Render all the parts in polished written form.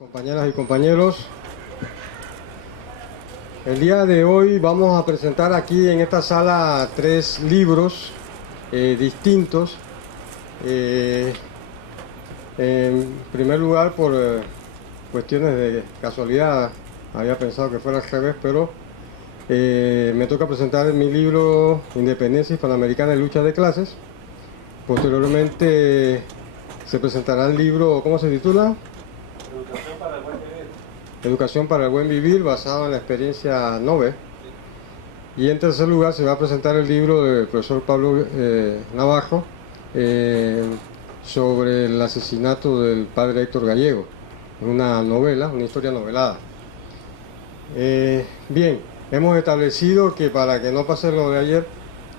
Compañeras y compañeros, el día de hoy vamos a presentar aquí en esta sala tres libros distintos. En primer lugar, por cuestiones de casualidad, había pensado que fuera al revés, pero me toca presentar mi libro Independencia Hispanoamericana y Lucha de Clases. Posteriormente se presentará el libro, ¿cómo se titula? Educación para el Buen Vivir, basado en la experiencia Nove. Y en tercer lugar se va a presentar el libro del profesor Pablo Navarro sobre el asesinato del padre Héctor Gallego, una novela, una historia novelada. Bien, hemos establecido que para que no pase lo de ayer,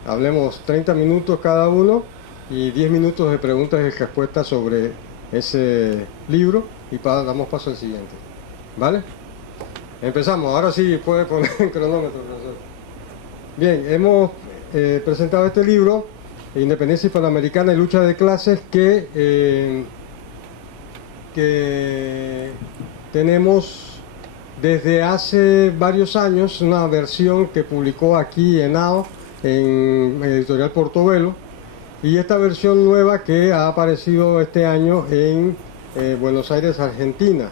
hablemos 30 minutos cada uno y 10 minutos de preguntas y respuestas sobre ese libro y damos paso al siguiente. ¿Vale? Empezamos. Ahora sí puede poner el cronómetro, profesor. Bien, hemos presentado este libro, Independencia Hispanoamericana y Lucha de Clases, que tenemos desde hace varios años una versión que publicó aquí ENAO en Editorial Portobelo, y esta versión nueva que ha aparecido este año en Buenos Aires, Argentina.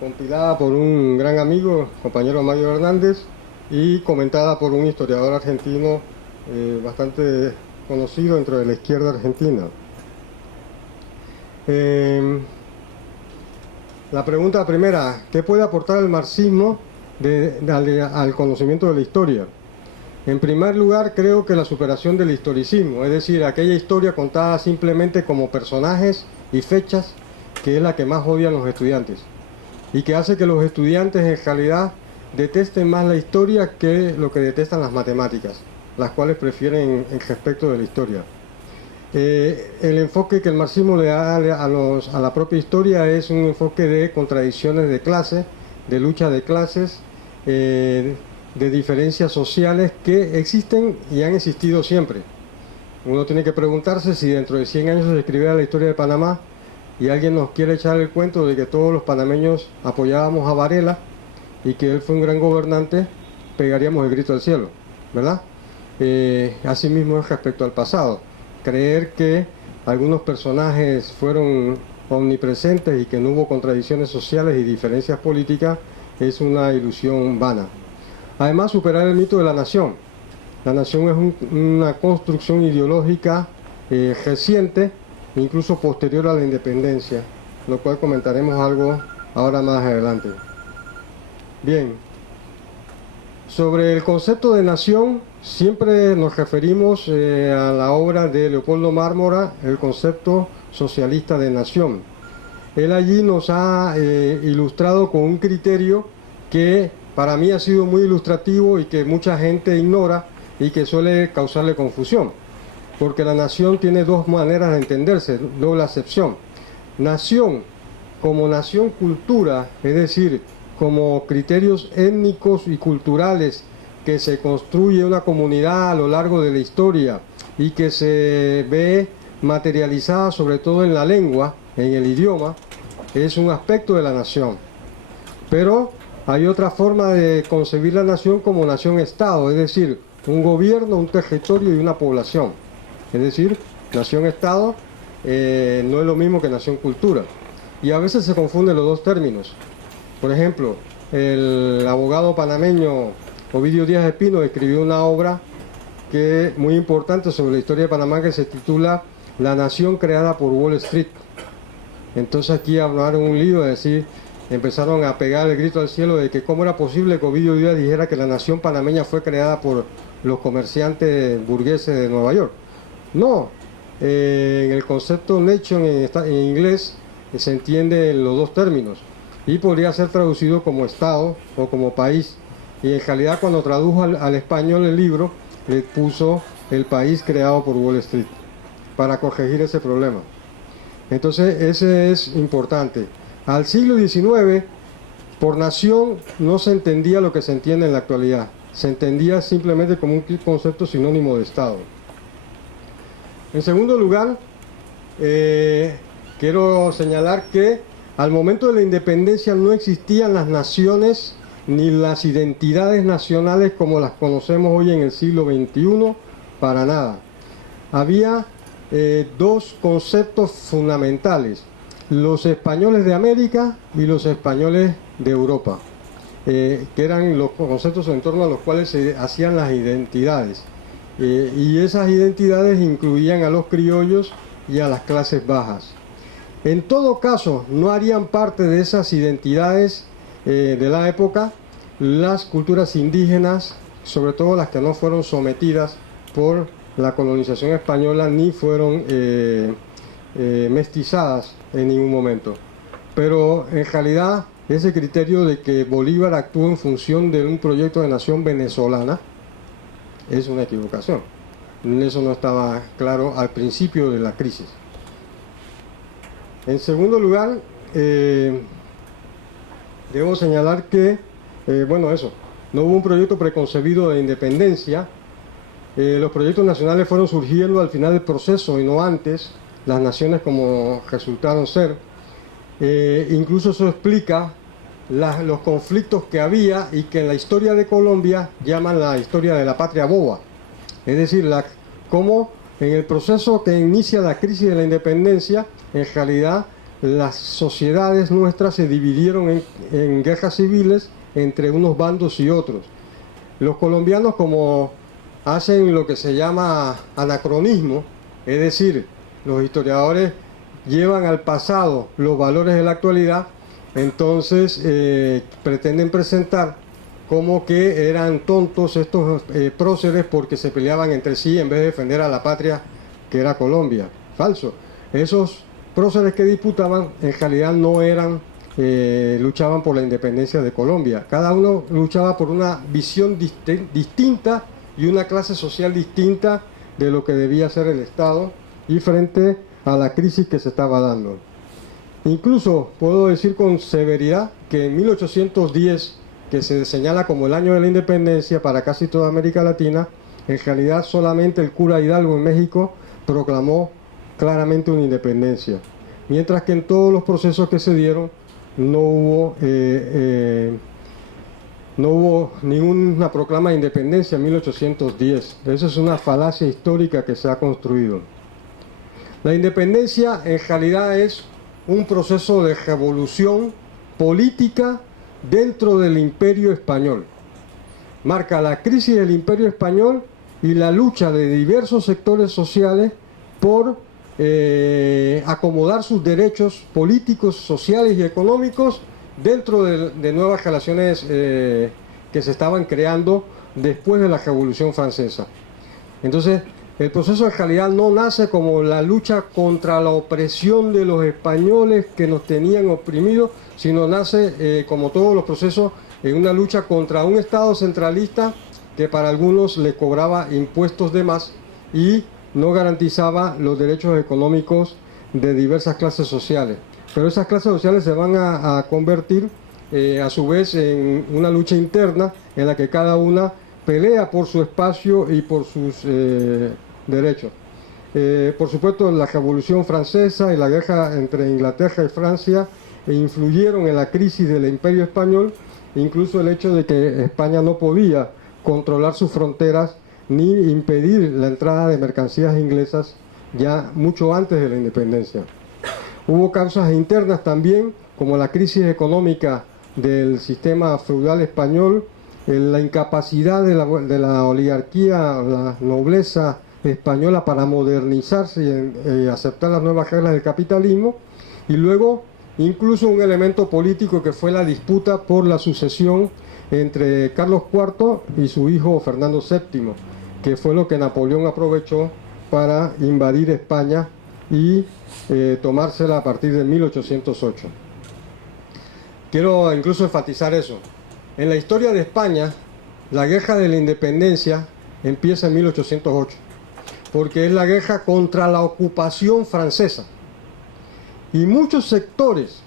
Compilada por un gran amigo, compañero Mario Hernández, y comentada por un historiador argentino bastante conocido dentro de la izquierda argentina. La pregunta primera: ¿qué puede aportar el marxismo al conocimiento de la historia? En primer lugar, creo que la superación del historicismo, es decir, aquella historia contada simplemente como personajes y fechas, que es la que más odian los estudiantes, y que hace que los estudiantes en realidad detesten más la historia que lo que detestan las matemáticas, las cuales prefieren el respecto de la historia. El enfoque que el marxismo le da a la propia historia es un enfoque de contradicciones de clase, de lucha de clases, de diferencias sociales que existen y han existido siempre. Uno tiene que preguntarse si dentro de 100 años se escribiera la historia de Panamá y alguien nos quiere echar el cuento de que todos los panameños apoyábamos a Varela y que él fue un gran gobernante, pegaríamos el grito al cielo, ¿verdad? Asimismo es respecto al pasado. Creer que algunos personajes fueron omnipresentes y que no hubo contradicciones sociales y diferencias políticas es una ilusión vana. Además, superar el mito de la nación. La nación es una construcción ideológica reciente, incluso posterior a la independencia, lo cual comentaremos algo ahora más adelante. Bien, sobre el concepto de nación, siempre nos referimos a la obra de Leopoldo Mármora, el concepto socialista de nación. Él allí nos ha ilustrado con un criterio que para mí ha sido muy ilustrativo y que mucha gente ignora y que suele causarle confusión. Porque la nación tiene dos maneras de entenderse, doble acepción. Nación como nación cultura, es decir, como criterios étnicos y culturales que se construye una comunidad a lo largo de la historia y que se ve materializada sobre todo en la lengua, en el idioma, es un aspecto de la nación. Pero hay otra forma de concebir la nación como nación-estado, es decir, un gobierno, un territorio y una población. Es decir, nación-estado no es lo mismo que nación-cultura. Y a veces se confunden los dos términos. Por ejemplo, el abogado panameño Ovidio Díaz Espino escribió una obra que muy importante sobre la historia de Panamá que se titula La nación creada por Wall Street. Entonces aquí hablaron un lío de decir, empezaron a pegar el grito al cielo de que cómo era posible que Ovidio Díaz dijera que la nación panameña fue creada por los comerciantes burgueses de Nueva York. No, en el concepto nation en inglés se entiende en los dos términos y podría ser traducido como estado o como país, y en realidad cuando tradujo al español el libro le puso el país creado por Wall Street para corregir ese problema. Entonces ese es importante. Al siglo XIX por nación no se entendía lo que se entiende en la actualidad, se entendía simplemente como un concepto sinónimo de estado. En segundo lugar, quiero señalar que Al momento de la independencia no existían las naciones ni las identidades nacionales como las conocemos hoy en el siglo XXI, para nada. Había dos conceptos fundamentales: los españoles de América y los españoles de Europa, que eran los conceptos en torno a los cuales se hacían las identidades. Y esas identidades incluían a los criollos y a las clases bajas. En todo caso, no harían parte de esas identidades de la época las culturas indígenas, sobre todo las que no fueron sometidas por la colonización española ni fueron mestizadas en ningún momento. Pero en realidad ese criterio de que Bolívar actuó en función de un proyecto de nación venezolana es una equivocación. Eso no estaba claro al principio de la crisis. En segundo lugar, debo señalar que, no hubo un proyecto preconcebido de independencia. Los proyectos nacionales fueron surgiendo al final del proceso y no antes, las naciones como resultaron ser. Incluso eso explica los conflictos que había y que en la historia de Colombia llaman la historia de la patria boba. Es decir, cómo en el proceso que inicia la crisis de la independencia, en realidad las sociedades nuestras se dividieron en guerras civiles entre unos bandos y otros. Los colombianos, como hacen lo que se llama anacronismo, es decir, los historiadores llevan al pasado los valores de la actualidad, entonces pretenden presentar como que eran tontos estos próceres porque se peleaban entre sí en vez de defender a la patria que era Colombia. Falso. Esos próceres que disputaban en realidad no eran, luchaban por la independencia de Colombia. Cada uno luchaba por una visión distinta y una clase social distinta de lo que debía ser el Estado y frente a la crisis que se estaba dando. Incluso puedo decir con severidad que en 1810, que se señala como el año de la independencia para casi toda América Latina, en realidad solamente el cura Hidalgo en México proclamó claramente una independencia, mientras que en todos los procesos que se dieron no hubo ninguna proclama de independencia en 1810. Esa es una falacia histórica que se ha construido. La independencia en realidad es un proceso de revolución política dentro del Imperio Español. Marca la crisis del Imperio Español y la lucha de diversos sectores sociales por acomodar sus derechos políticos, sociales y económicos dentro de nuevas relaciones que se estaban creando después de la Revolución Francesa. Entonces, el proceso en realidad no nace como la lucha contra la opresión de los españoles que nos tenían oprimidos, sino nace, como todos los procesos, en una lucha contra un Estado centralista que para algunos le cobraba impuestos de más y no garantizaba los derechos económicos de diversas clases sociales. Pero esas clases sociales se van a convertir a su vez en una lucha interna en la que cada una pelea por su espacio y por sus derechos. Por supuesto, la Revolución Francesa y la guerra entre Inglaterra y Francia influyeron en la crisis del Imperio Español, incluso el hecho de que España no podía controlar sus fronteras ni impedir la entrada de mercancías inglesas ya mucho antes de la independencia. Hubo causas internas también, como la crisis económica del sistema feudal español, la incapacidad de la oligarquía, la nobleza española para modernizarse y aceptar las nuevas reglas del capitalismo, y luego incluso un elemento político que fue la disputa por la sucesión entre Carlos IV y su hijo Fernando VII, que fue lo que Napoleón aprovechó para invadir España y tomársela a partir de 1808. Quiero incluso enfatizar eso. En la historia de España, la guerra de la independencia empieza en 1808, porque es la guerra contra la ocupación francesa. Y muchos sectores,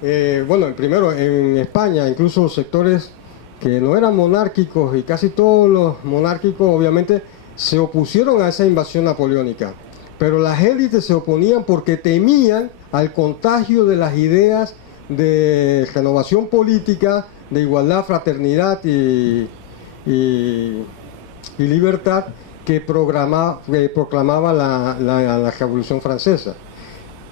primero en España, incluso sectores que no eran monárquicos, y casi todos los monárquicos obviamente se opusieron a esa invasión napoleónica, pero las élites se oponían porque temían al contagio de las ideas de renovación política, de igualdad, fraternidad y libertad que proclamaba la Revolución Francesa.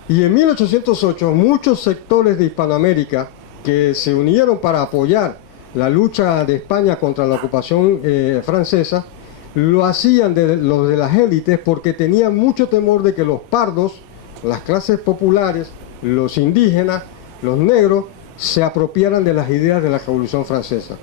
Y en 1808 muchos sectores de Hispanoamérica que se unieron para apoyar la lucha de España contra la ocupación francesa, lo hacían los de las élites porque tenían mucho temor de que los pardos, las clases populares, los indígenas, los negros, se apropiaran de las ideas de la Revolución Francesa.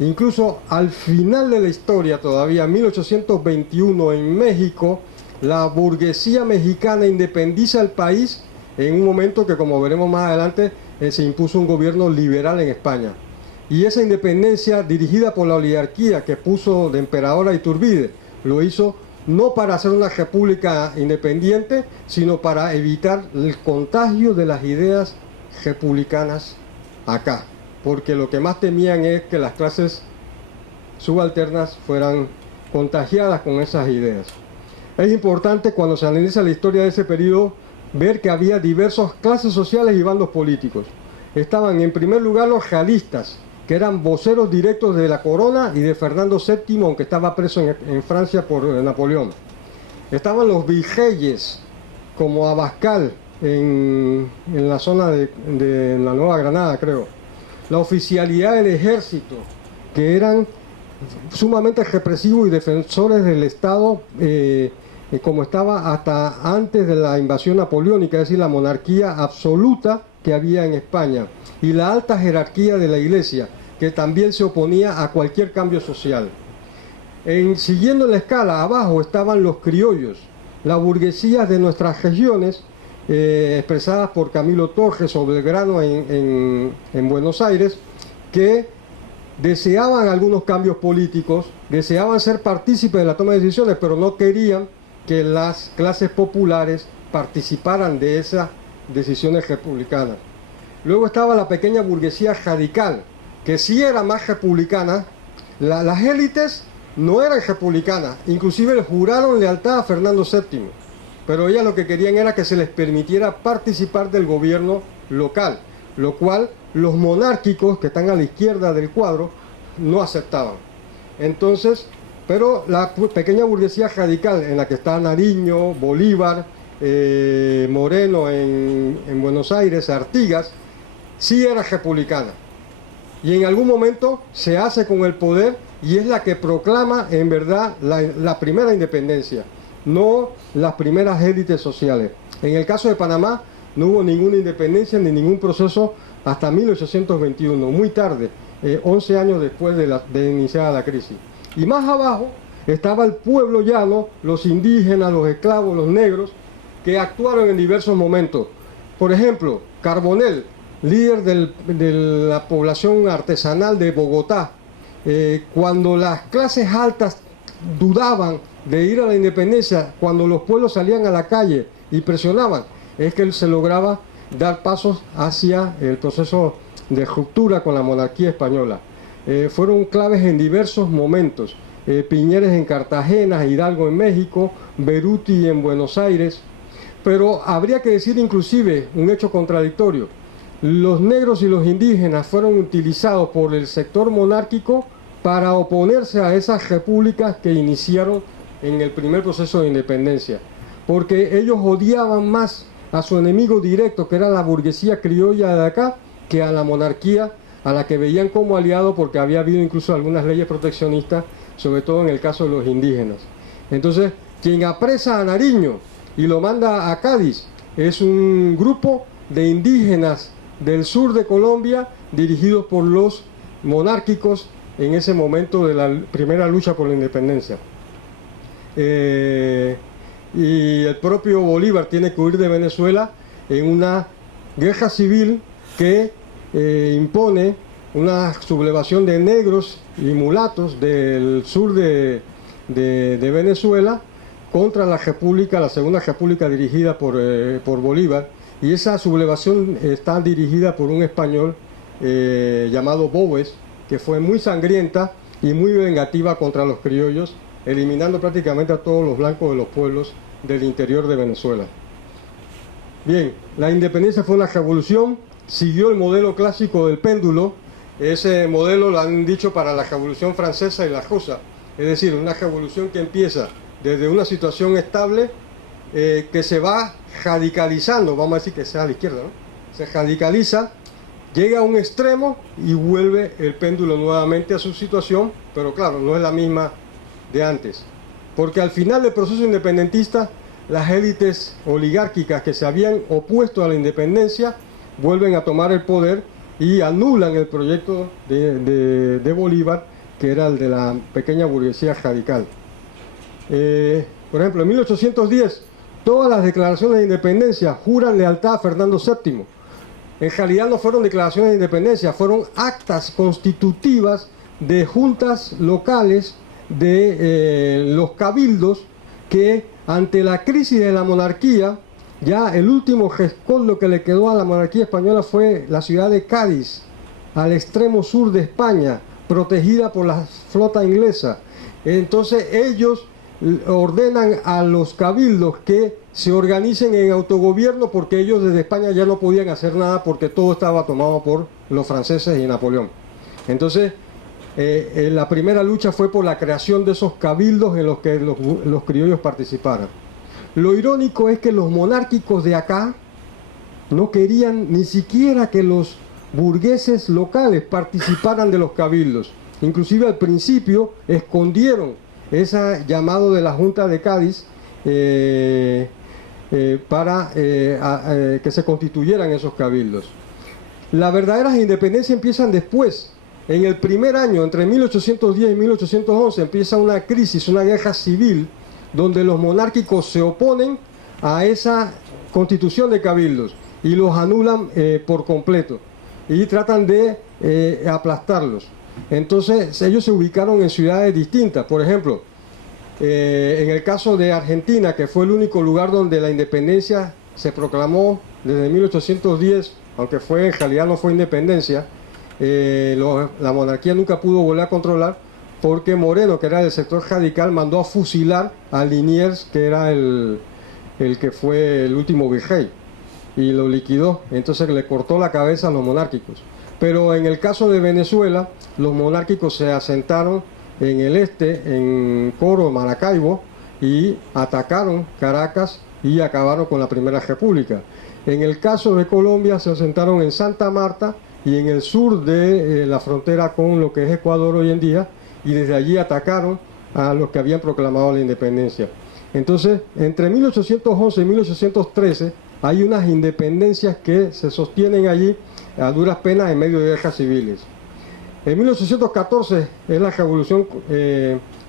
Incluso al final de la historia, todavía en 1821 en México, la burguesía mexicana independiza el país en un momento que, como veremos más adelante, se impuso un gobierno liberal en España. Y esa independencia dirigida por la oligarquía que puso de emperador a Iturbide, lo hizo no para hacer una república independiente, sino para evitar el contagio de las ideas republicanas acá. Porque lo que más temían es que las clases subalternas fueran contagiadas con esas ideas. Es importante, cuando se analiza la historia de ese periodo, ver que había diversas clases sociales y bandos políticos. Estaban en primer lugar los realistas, que eran voceros directos de la corona y de Fernando VII, aunque estaba preso en Francia por Napoleón. Estaban los virreyes, como Abascal, en la zona de la Nueva Granada, creo. La oficialidad del ejército, que eran sumamente represivos y defensores del Estado, como estaba hasta antes de la invasión napoleónica, es decir, la monarquía absoluta que había en España, y la alta jerarquía de la Iglesia, que también se oponía a cualquier cambio social. Siguiendo la escala, abajo estaban los criollos, la burguesía de nuestras regiones, expresadas por Camilo Torres o Belgrano en Buenos Aires, que deseaban algunos cambios políticos, deseaban ser partícipes de la toma de decisiones, pero no querían que las clases populares participaran de esas decisiones republicanas. Luego estaba la pequeña burguesía radical, que sí era más republicana. Las élites no eran republicanas, inclusive juraron lealtad a Fernando VII, pero ellas lo que querían era que se les permitiera participar del gobierno local, lo cual los monárquicos, que están a la izquierda del cuadro, no aceptaban. Entonces, pero la pequeña burguesía radical, en la que está Nariño, Bolívar, Moreno en Buenos Aires, Artigas, sí era republicana. Y en algún momento se hace con el poder y es la que proclama en verdad la primera independencia, no las primeras élites sociales. En el caso de Panamá no hubo ninguna independencia ni ningún proceso hasta 1821, muy tarde, 11 años después de iniciada la crisis. Y más abajo estaba el pueblo llano, los indígenas, los esclavos, los negros, que actuaron en diversos momentos. Por ejemplo, Carbonell, líder de la población artesanal de Bogotá, cuando las clases altas dudaban de ir a la independencia, cuando los pueblos salían a la calle y presionaban, es que él se lograba dar pasos hacia el proceso de ruptura con la monarquía española. Fueron claves en diversos momentos. Piñeres en Cartagena, Hidalgo en México, Beruti en Buenos Aires. Pero habría que decir inclusive un hecho contradictorio. Los negros y los indígenas fueron utilizados por el sector monárquico para oponerse a esas repúblicas que iniciaron en el primer proceso de independencia, porque ellos odiaban más a su enemigo directo, que era la burguesía criolla de acá, que a la monarquía, a la que veían como aliado, porque había habido incluso algunas leyes proteccionistas, sobre todo en el caso de los indígenas. Entonces, quien apresa a Nariño y lo manda a Cádiz es un grupo de indígenas del sur de Colombia, dirigidos por los monárquicos en ese momento de la primera lucha por la independencia. Y el propio Bolívar tiene que huir de Venezuela en una guerra civil que impone una sublevación de negros y mulatos del sur de Venezuela contra la república, la segunda república dirigida por Bolívar, y esa sublevación está dirigida por un español llamado Boves, que fue muy sangrienta y muy vengativa contra los criollos, eliminando prácticamente a todos los blancos de los pueblos del interior de Venezuela. Bien, la independencia fue una revolución siguió el modelo clásico del péndulo. Ese modelo lo han dicho para la Revolución Francesa y la rusa, es decir, una revolución que empieza desde una situación estable, que se va radicalizando, vamos a decir que sea a la izquierda, ¿no? Se radicaliza, llega a un extremo y vuelve el péndulo nuevamente a su situación, pero claro, no es la misma de antes, porque al final del proceso independentista, las élites oligárquicas que se habían opuesto a la independencia vuelven a tomar el poder y anulan el proyecto de Bolívar, que era el de la pequeña burguesía radical. Por ejemplo, en 1810, todas las declaraciones de independencia juran lealtad a Fernando VII. En realidad no fueron declaraciones de independencia, fueron actas constitutivas de juntas locales de los cabildos que, ante la crisis de la monarquía, ya el último rescoldo que le quedó a la monarquía española fue la ciudad de Cádiz, al extremo sur de España, protegida por la flota inglesa. Entonces ellos ordenan a los cabildos que se organicen en autogobierno, porque ellos desde España ya no podían hacer nada porque todo estaba tomado por los franceses y Napoleón. Entonces la primera lucha fue por la creación de esos cabildos en los que los criollos participaran. Lo irónico es que los monárquicos de acá no querían ni siquiera que los burgueses locales participaran de los cabildos. Inclusive al principio escondieron ese llamado de la Junta de Cádiz para que se constituyeran esos cabildos. Las verdaderas independencias empiezan después. En el primer año, entre 1810 y 1811, empieza una crisis, una guerra civil, donde los monárquicos se oponen a esa constitución de cabildos y los anulan por completo y tratan de aplastarlos. Entonces ellos se ubicaron en ciudades distintas. Por ejemplo, en el caso de Argentina, que fue el único lugar donde la independencia se proclamó desde 1810, aunque en realidad no fue independencia, la monarquía nunca pudo volver a controlar, porque Moreno, que era del sector radical, mandó a fusilar a Liniers, que era el que fue el último virrey, y lo liquidó. Entonces le cortó la cabeza a los monárquicos. Pero en el caso de Venezuela, los monárquicos se asentaron en el este, en Coro, Maracaibo, y atacaron Caracas y acabaron con la Primera República. En el caso de Colombia, se asentaron en Santa Marta y en el sur de la frontera con lo que es Ecuador hoy en día, y desde allí atacaron a los que habían proclamado la independencia. Entonces, entre 1811 y 1813 hay unas independencias que se sostienen allí a duras penas en medio de guerras civiles. En 1814 es la revolución,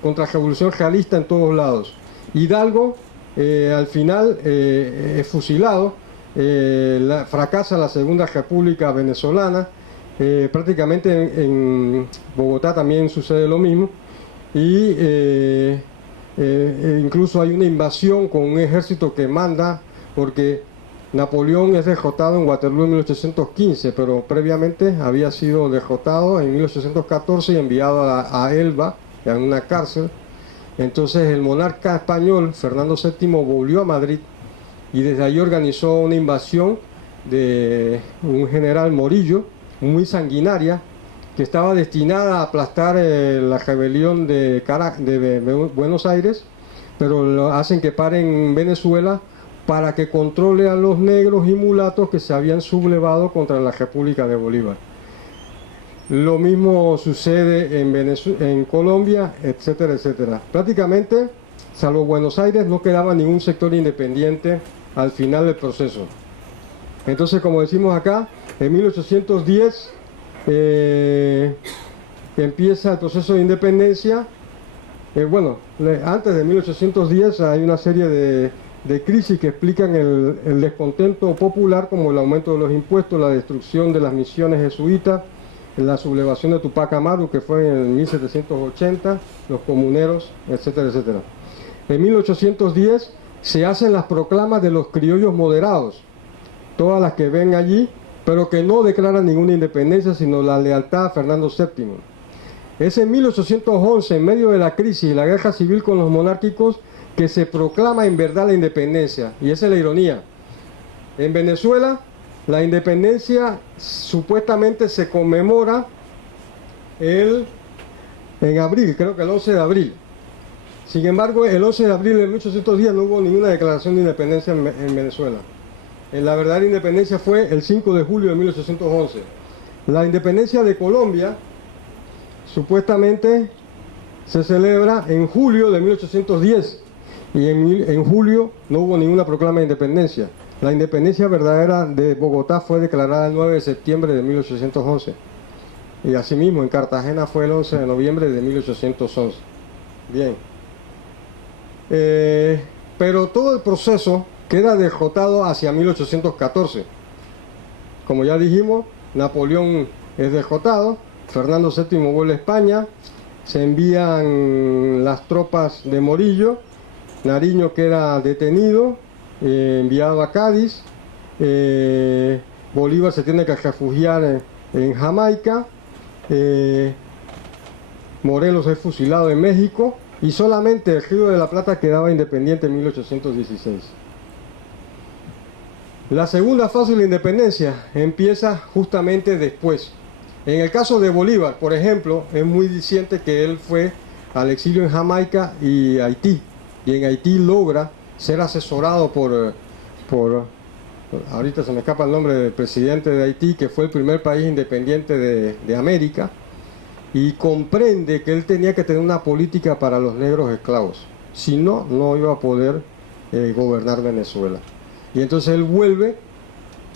contrarrevolución realista en todos lados. Hidalgo al final es fusilado, fracasa la Segunda República Venezolana. Prácticamente en Bogotá también sucede lo mismo, y incluso hay una invasión con un ejército que manda, porque Napoleón es derrotado en Waterloo en 1815, pero previamente había sido derrotado en 1814 y enviado a Elba, en una cárcel. Entonces el monarca español, Fernando VII, volvió a Madrid y desde allí organizó una invasión de un general Morillo, muy sanguinaria, que estaba destinada a aplastar la rebelión de Buenos Aires, pero lo hacen que pare en Venezuela para que controle a los negros y mulatos que se habían sublevado contra la República de Bolívar. Lo mismo sucede en Colombia, etcétera, etcétera. Prácticamente, salvo Buenos Aires, no quedaba ningún sector independiente al final del proceso. Entonces, como decimos acá, en 1810 empieza el proceso de independencia. Antes de 1810 hay una serie de crisis que explican el descontento popular, como el aumento de los impuestos, la destrucción de las misiones jesuitas, la sublevación de Tupac Amaru, que fue en 1780, los comuneros, etcétera, etcétera. En 1810 se hacen las proclamas de los criollos moderados, todas las que ven allí, pero que no declaran ninguna independencia, sino la lealtad a Fernando VII. Es en 1811, en medio de la crisis y la guerra civil con los monárquicos, que se proclama en verdad la independencia. Y esa es la ironía. En Venezuela, La independencia supuestamente se conmemora en abril, creo que el 11 de abril. Sin embargo, el 11 de abril de 1810 no hubo ninguna declaración de independencia en Venezuela. La verdadera independencia fue el 5 de julio de 1811. La independencia de Colombia supuestamente se celebra en julio de 1810 y en julio no hubo ninguna proclama de independencia. La independencia verdadera de Bogotá fue declarada el 9 de septiembre de 1811 y asimismo en Cartagena fue el 11 de noviembre de 1811. Bien. Pero todo el proceso queda derrotado hacia 1814. Como ya dijimos, Napoleón es derrotado, Fernando VII vuelve a España, se envían las tropas de Morillo, Nariño queda detenido, enviado a Cádiz, Bolívar se tiene que refugiar en Jamaica, Morelos es fusilado en México y solamente el Río de la Plata quedaba independiente en 1816. La segunda fase de la independencia empieza justamente después. En el caso de Bolívar, por ejemplo, es muy diciente que él fue al exilio en Jamaica y Haití, y en Haití logra ser asesorado por ahorita se me escapa el nombre del presidente de Haití, que fue el primer país independiente de América, y comprende que él tenía que tener una política para los negros esclavos, si no, no iba a poder gobernar Venezuela. Y entonces él vuelve,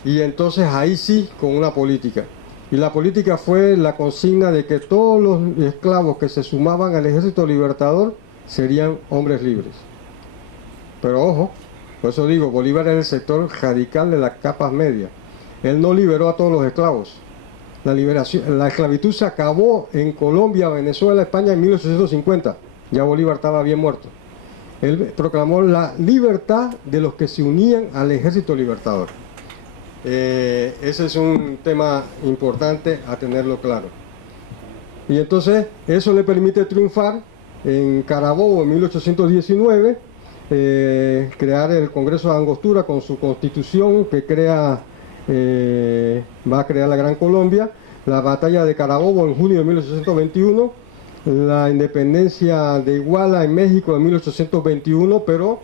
y entonces ahí sí, con una política. Y la política fue la consigna de que todos los esclavos que se sumaban al ejército libertador serían hombres libres. Pero ojo, por eso digo, Bolívar era el sector radical de las capas medias. Él no liberó a todos los esclavos. La esclavitud se acabó en Colombia, Venezuela, España en 1850. Ya Bolívar estaba bien muerto. Él proclamó la libertad de los que se unían al ejército libertador. Ese es un tema importante a tenerlo claro. Y entonces eso le permite triunfar en Carabobo en 1819, crear el Congreso de Angostura con su constitución que va a crear la Gran Colombia, la batalla de Carabobo en junio de 1821, la independencia de Iguala en México en 1821, pero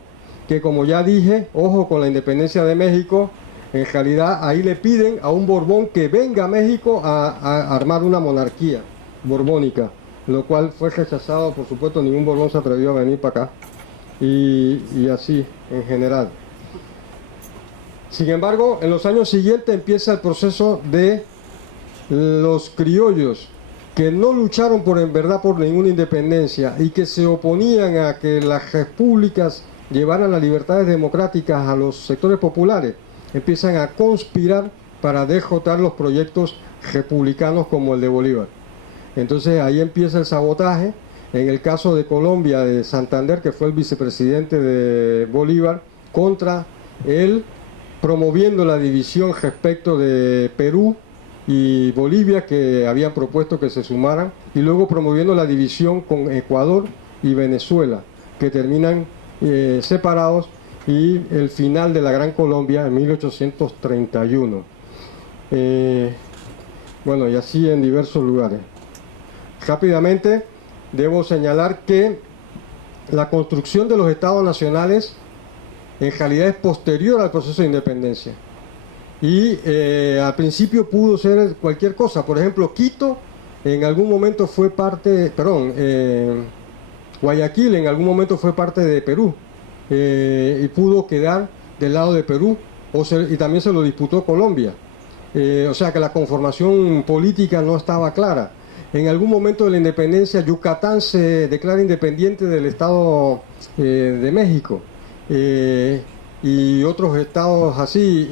que, como ya dije, ojo con la independencia de México, en realidad ahí le piden a un Borbón que venga a México a armar una monarquía borbónica, lo cual fue rechazado, por supuesto, ningún Borbón se atrevió a venir para acá, y así en general. Sin embargo, en los años siguientes empieza el proceso de los criollos, que no lucharon en verdad por ninguna independencia y que se oponían a que las repúblicas llevaran las libertades democráticas a los sectores populares, empiezan a conspirar para derrotar los proyectos republicanos como el de Bolívar. Entonces ahí empieza el sabotaje. En el caso de Colombia, de Santander, que fue el vicepresidente de Bolívar, contra él, promoviendo la división respecto de Perú y Bolivia, que habían propuesto que se sumaran, y luego promoviendo la división con Ecuador y Venezuela, que terminan separados, y el final de la Gran Colombia en 1831. Bueno, y así en diversos lugares. Rápidamente, debo señalar que la construcción de los estados nacionales en realidad es posterior al proceso de independencia. Y al principio pudo ser cualquier cosa. Por ejemplo, Quito en algún momento fue parte, Guayaquil en algún momento fue parte de Perú, y pudo quedar del lado de Perú, y también se lo disputó Colombia. O sea que la conformación política no estaba clara. En algún momento de la independencia, Yucatán se declara independiente del Estado de México. Y otros estados así.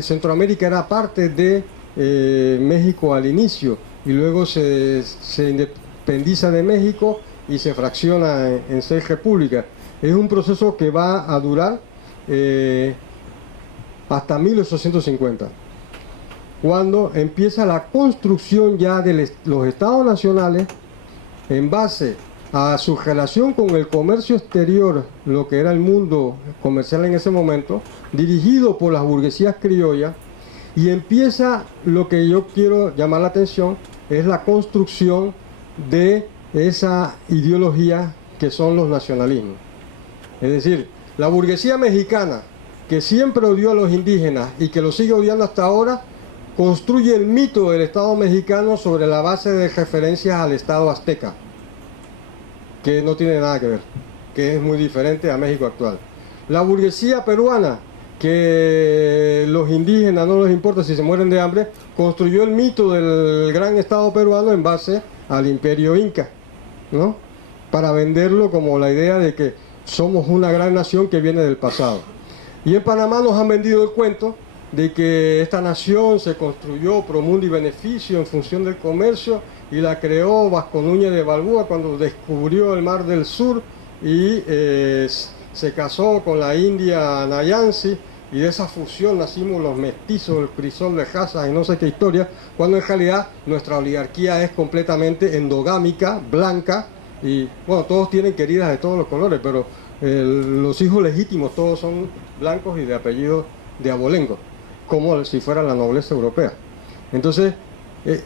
Centroamérica era parte de México al inicio, y luego se independiza de México y se fracciona en 6 repúblicas. Es un proceso que va a durar hasta 1850, cuando empieza la construcción ya de los estados nacionales en base a su relación con el comercio exterior, lo que era el mundo comercial en ese momento, dirigido por las burguesías criollas, y empieza lo que yo quiero llamar la atención, es la construcción de esa ideología que son los nacionalismos. Es decir, la burguesía mexicana, que siempre odió a los indígenas y que lo sigue odiando hasta ahora, construye el mito del Estado mexicano sobre la base de referencias al Estado azteca, que no tiene nada que ver, que es muy diferente a México actual. La burguesía peruana, que los indígenas no les importa si se mueren de hambre, construyó el mito del gran Estado peruano en base al imperio inca, ¿no? Para venderlo como la idea de que somos una gran nación que viene del pasado. Y en Panamá nos han vendido el cuento de que esta nación se construyó pro mundo y beneficio en función del comercio y la creó Vasco Núñez de Balboa cuando descubrió el Mar del Sur y se casó con la India Nayansi, y de esa fusión nacimos los mestizos, el crisol de razas y no sé qué historia, cuando en realidad nuestra oligarquía es completamente endogámica, blanca, y bueno, todos tienen queridas de todos los colores, pero los hijos legítimos todos son blancos y de apellido de abolengo, como si fuera la nobleza europea. Entonces,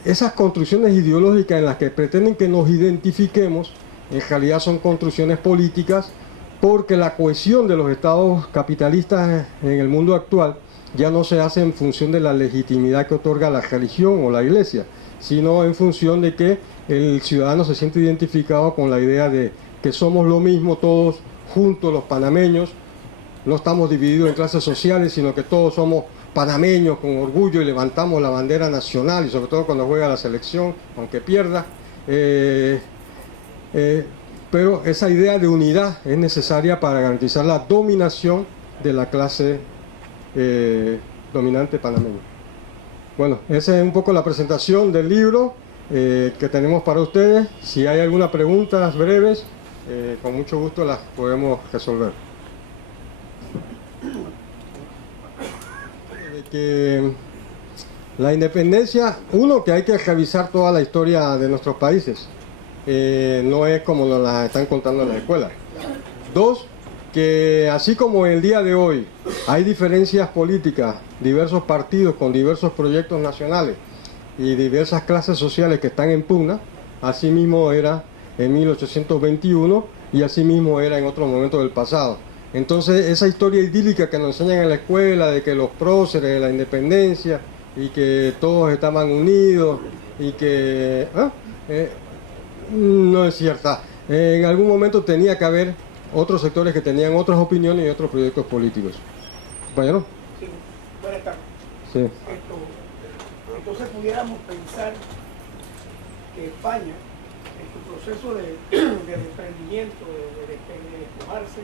esas construcciones ideológicas en las que pretenden que nos identifiquemos, en realidad son construcciones políticas, porque la cohesión de los estados capitalistas en el mundo actual ya no se hace en función de la legitimidad que otorga la religión o la iglesia, sino en función de que el ciudadano se siente identificado con la idea de que somos lo mismo todos juntos los panameños, no estamos divididos en clases sociales, sino que todos somos panameños con orgullo y levantamos la bandera nacional, y sobre todo cuando juega la selección, aunque pierda. Pero esa idea de unidad es necesaria para garantizar la dominación de la clase dominante panameña. Bueno, esa es un poco la presentación del libro que tenemos para ustedes. Si hay alguna pregunta breves, con mucho gusto las podemos resolver. Que la independencia, uno, que hay que revisar toda la historia de nuestros países. No es como nos la están contando en la escuela. Dos, que así como el día de hoy hay diferencias políticas, diversos partidos con diversos proyectos nacionales y diversas clases sociales que están en pugna, así mismo era en 1821 y así mismo era en otros momentos del pasado. Entonces esa historia idílica que nos enseñan en la escuela de que los próceres de la independencia y que todos estaban unidos y que... no es cierta. En algún momento tenía que haber otros sectores que tenían otras opiniones y otros proyectos políticos. ¿Compañero? Sí, buenas tardes. Sí. Entonces pudiéramos pensar que España, en su proceso de desprendimiento, de despojarse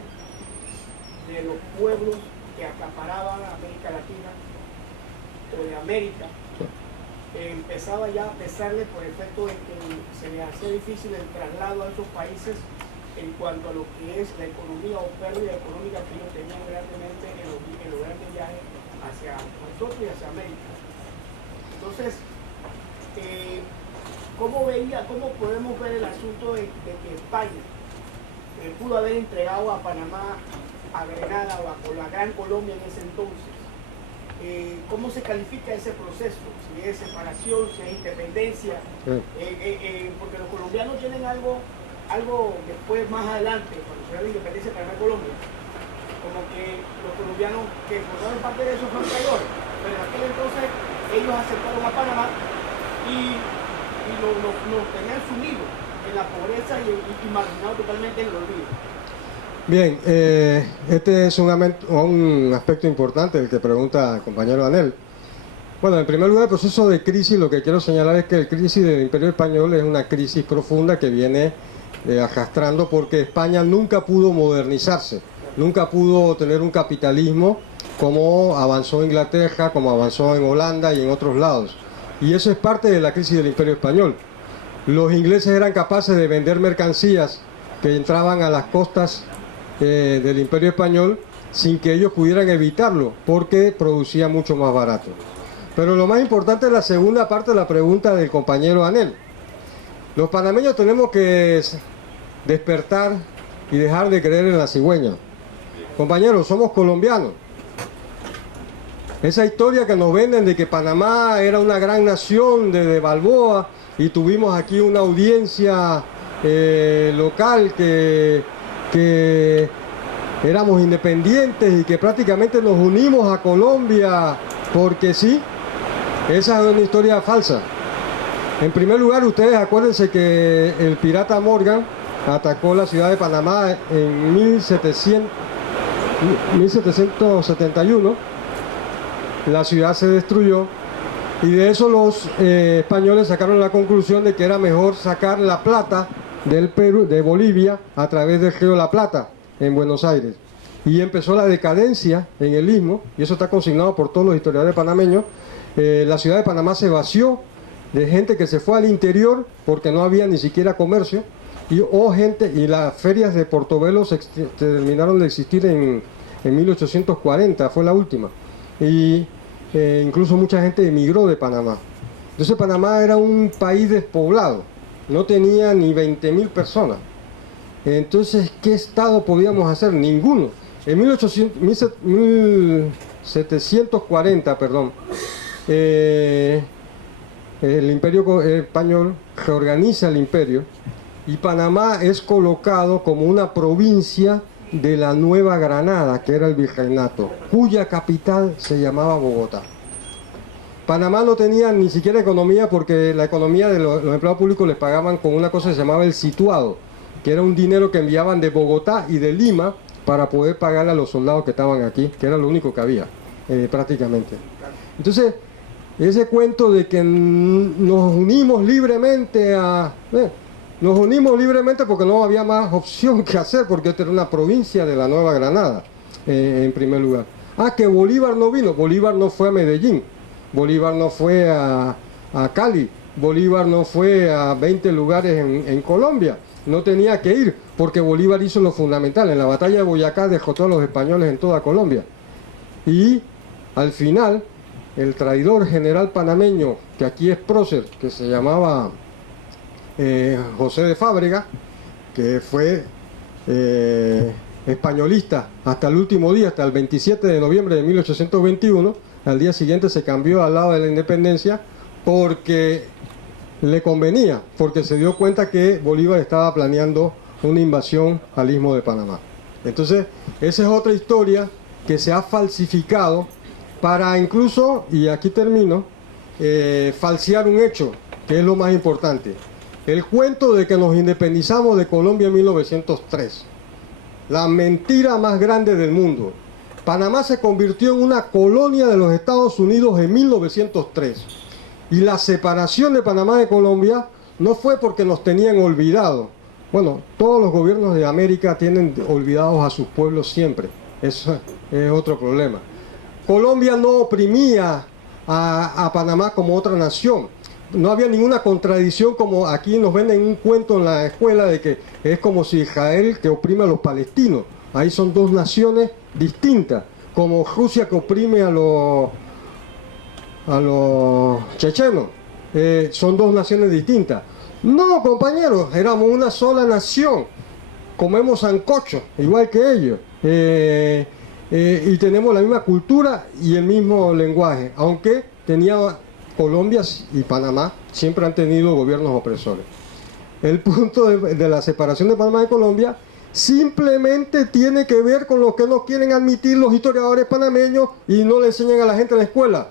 de los pueblos que acaparaban a América Latina o de América, empezaba ya a pesarle por efecto de que se le hacía difícil el traslado a esos países en cuanto a lo que es la economía o pérdida económica que ellos tenían grandemente en los grandes viajes hacia nosotros y hacia América. Entonces, ¿cómo podemos ver el asunto de que España pudo haber entregado a Panamá, a Grenada o a la Gran Colombia en ese entonces? ¿Cómo se califica ese proceso? Si es separación, si es independencia, porque los colombianos tienen algo después, más adelante, cuando se da la independencia de Panamá y Colombia, como que los colombianos que formaron parte de esos fueron traidores, pero en aquel entonces ellos aceptaron a Panamá y nos tenían sumidos en la pobreza y marginados totalmente en el olvido. Bien, este es un aspecto importante el que pregunta el compañero Anel. Bueno, en primer lugar, el proceso de crisis, lo que quiero señalar es que la crisis del Imperio Español es una crisis profunda que viene arrastrando porque España nunca pudo modernizarse, nunca pudo tener un capitalismo como avanzó Inglaterra, como avanzó en Holanda y en otros lados. Y eso es parte de la crisis del Imperio Español. Los ingleses eran capaces de vender mercancías que entraban a las costas del Imperio Español sin que ellos pudieran evitarlo, porque producía mucho más barato. Pero lo más importante es la segunda parte de la pregunta del compañero Anel. Los panameños tenemos que despertar y dejar de creer en la cigüeña. Compañeros, somos colombianos. Esa historia que nos venden de que Panamá era una gran nación de Balboa y tuvimos aquí una audiencia local que éramos independientes y que prácticamente nos unimos a Colombia porque sí, esa es una historia falsa. En primer lugar, ustedes acuérdense que el pirata Morgan atacó la ciudad de Panamá en 1771. La ciudad se destruyó y de eso los españoles sacaron la conclusión de que era mejor sacar la plata del Perú, de Bolivia, a través del río La Plata en Buenos Aires. Y empezó la decadencia en el Istmo, y eso está consignado por todos los historiadores panameños. La ciudad de Panamá se vació de gente que se fue al interior porque no había ni siquiera comercio, y las ferias de Portobelo terminaron de existir en 1840, fue la última. Y incluso mucha gente emigró de Panamá. Entonces Panamá era un país despoblado, no tenía ni 20.000 personas. Entonces, ¿qué estado podíamos hacer? Ninguno. En 1740, el imperio español reorganiza el imperio y Panamá es colocado como una provincia de la Nueva Granada, que era el virreinato, cuya capital se llamaba Bogotá. Panamá no tenía ni siquiera economía porque la economía de los empleados públicos les pagaban con una cosa que se llamaba el situado, que era un dinero que enviaban de Bogotá y de Lima para poder pagar a los soldados que estaban aquí, que era lo único que había, prácticamente. Entonces, ese cuento de que nos unimos libremente nos unimos libremente porque no había más opción que hacer, porque esta era una provincia de la Nueva Granada, en primer lugar. Que Bolívar no vino. Bolívar no fue a Medellín, Bolívar no fue a Cali, Bolívar no fue a 20 lugares en Colombia. No tenía que ir, porque Bolívar hizo lo fundamental. En la batalla de Boyacá derrotó a los españoles en toda Colombia. Y al final, el traidor general panameño, que aquí es prócer, que se llamaba José de Fábrega, que fue españolista hasta el último día, hasta el 27 de noviembre de 1821, al día siguiente se cambió al lado de la independencia porque le convenía, porque se dio cuenta que Bolívar estaba planeando una invasión al Istmo de Panamá. Entonces, esa es otra historia que se ha falsificado para incluso, y aquí termino, falsear un hecho, que es lo más importante. El cuento de que nos independizamos de Colombia en 1903. La mentira más grande del mundo. Panamá se convirtió en una colonia de los Estados Unidos en 1903. Y la separación de Panamá de Colombia no fue porque nos tenían olvidados. Bueno, todos los gobiernos de América tienen olvidados a sus pueblos siempre. Eso es otro problema. Colombia no oprimía a Panamá como otra nación. No había ninguna contradicción, como aquí nos venden un cuento en la escuela de que es como si Israel que oprime a los palestinos. Ahí son dos naciones distintas, como Rusia que oprime a los chechenos. Son dos naciones distintas. No, compañeros, éramos una sola nación. Comemos sancocho, igual que ellos. Y tenemos la misma cultura y el mismo lenguaje, aunque Colombia y Panamá siempre han tenido gobiernos opresores. El punto de la separación de Panamá y Colombia simplemente tiene que ver con lo que no quieren admitir los historiadores panameños y no le enseñan a la gente en la escuela.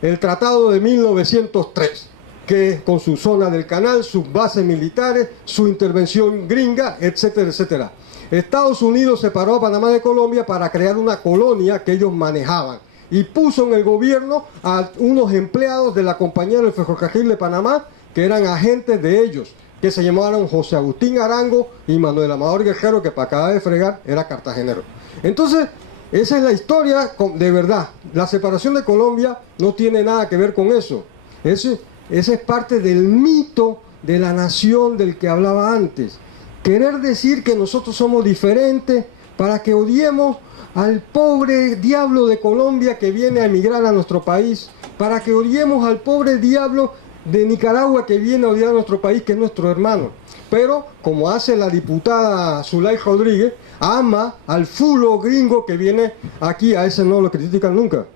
El Tratado de 1903, que con su zona del canal, sus bases militares, su intervención gringa, etcétera, etcétera. Estados Unidos separó a Panamá de Colombia para crear una colonia que ellos manejaban y puso en el gobierno a unos empleados de la compañía del ferrocarril de Panamá que eran agentes de ellos, que se llamaron José Agustín Arango y Manuel Amador Guerrero, que para acabar de fregar era cartagenero. Entonces, esa es la historia de verdad. La separación de Colombia no tiene nada que ver con eso. Ese es parte del mito de la nación del que hablaba antes. Querer decir que nosotros somos diferentes para que odiemos al pobre diablo de Colombia que viene a emigrar a nuestro país, para que odiemos al pobre diablo de Nicaragua que viene a odiar a nuestro país, que es nuestro hermano. Pero, como hace la diputada Zulay Rodríguez, ama al fulo gringo que viene aquí, a ese no lo critican nunca.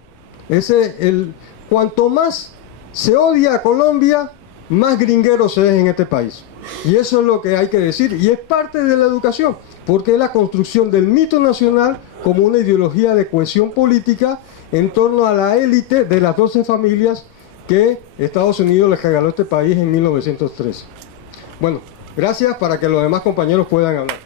Cuanto más se odia a Colombia, más gringuero se es en este país. Y eso es lo que hay que decir, y es parte de la educación, porque es la construcción del mito nacional como una ideología de cohesión política en torno a la élite de las 12 familias que Estados Unidos les regaló a este país en 1913. Bueno, gracias, para que los demás compañeros puedan hablar.